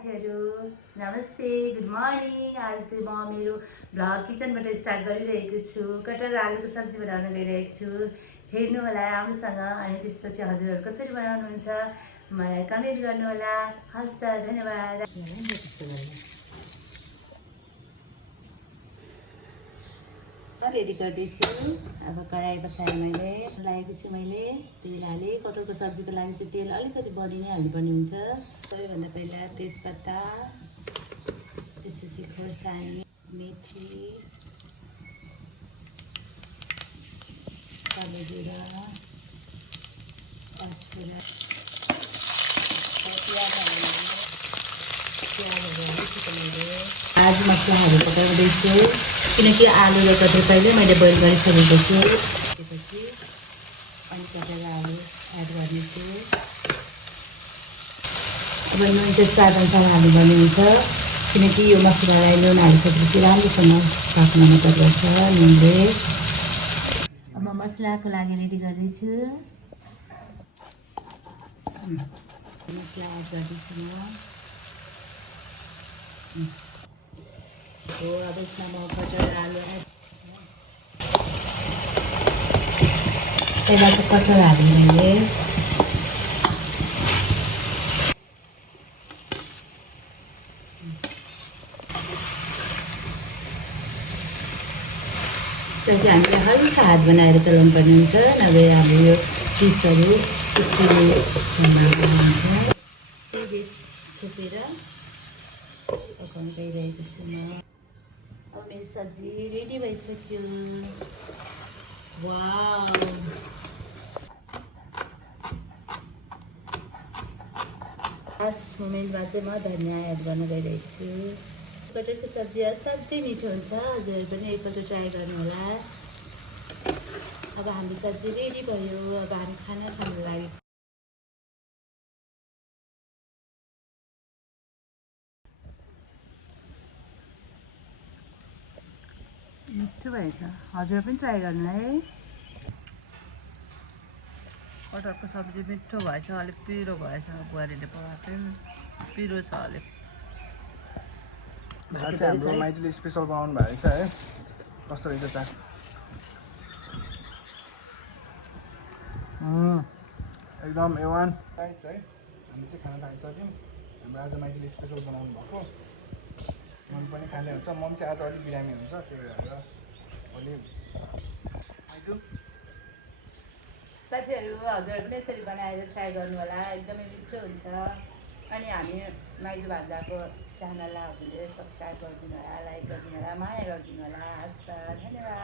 साथीहरु नमस्ते good morning. आज चाहिँ म मेरो भ्लग किचनबाट स्टार्ट गरिरहेको छु। कटहर आलुको सब्जी बनाउन गइरहेको छु। हेर्नु होला राम्रोसँग अनि त्यसपछि हजुरहरु कसरी बनाउनुहुन्छ मलाई कमेन्ट गर्नु होला। हस् त धन्यवाद। रेडी गर्दैछु। अब कराई बसाएर मैले लगाएको छु। मैले तेल हालेँ। कटहरको सब्जीको लागि चाहिँ तेल अलिकति बढी नै हाल्नुपर्ने हुन्छ। सबैभन्दा पहिला तेजपत्ता, त्यसपछि खोर्सानी, मेथी, कालो जिरा, पाँचफोरन, आज मसलाहरू पकाउँदैछु किनकि आलु र कटहर पहिले मैले बोइल गरिसकेको छु। त्यसपछि अनि कटहर आलु एड गर्नेछु। अब नुन चाहिँ स्वाद अनुसार हाल्नुपर्ने हुन्छ किनकि यो मसलालाई नुन हालिसकेपछि राम्रोसँग पाक्न पर्दछ नुनले। अब म मसलाको लागि रेडी गर्दैछु। मसला एड गर्दैछु म। अब यसमा म कटहर आलु एड पहिला चाहिँ कटहर हालेँ मैले। त्यसपछि हामीले हल्का हात बनाएर चलाउनु पर्ने हुन्छ, नभए हाम्रो यो पिसहरू टुक्रिने सम्भावना हुन्छ। त्यही छोपेर पकाउन गइरहेको छु म। अब मेरो सब्जी रेडी भइसक्यो। वाउ, लास्ट मोमेन्टमा चाहिँ म धनिया एड गर्न गइरहेको छु। कटहरको सब्जी असाध्यै मिठो हुन्छ। हजुरहरू पनि एकपल्ट ट्राई गर्नुहोला। अब हाम्रो सब्जी रेडी भयो। अब हामी खाना खानु लागि मिठो भएछ। हजुर पनि ट्राई गर्नु है। कटहरको सब्जी मिठो भएछ, अलिक पिरो भएछ। बुहारीले पकाएको पिरो छ अलिक। आज चाहिँ हाम्रो माइतीले स्पेसल बनाउनु भएको रहेछ है। कस्तो रहेछ त? एकदम A1 राइट है। हामी चाहिँ खाना थालिसक्यौँ। हाम्रो आज माइतीले स्पेसल बनाउनु भएको। मन पनि खाँदै हुन्छ। मम चाहिँ आज अलिक बिरामी हुन्छ, त्यही भएर भोलि आइजु। साथीहरू हजुरहरू पनि यसरी बनाएर ट्राई गर्नु होला। एकदमै मिठो हुन्छ। अनि हामी माइजू भान्जाको च्यानललाई हजुरले सब्सक्राइब गरिदिनु होला, लाइक गरिदिनु होला, माया गरिदिनु होला। हस् त धन्यवाद।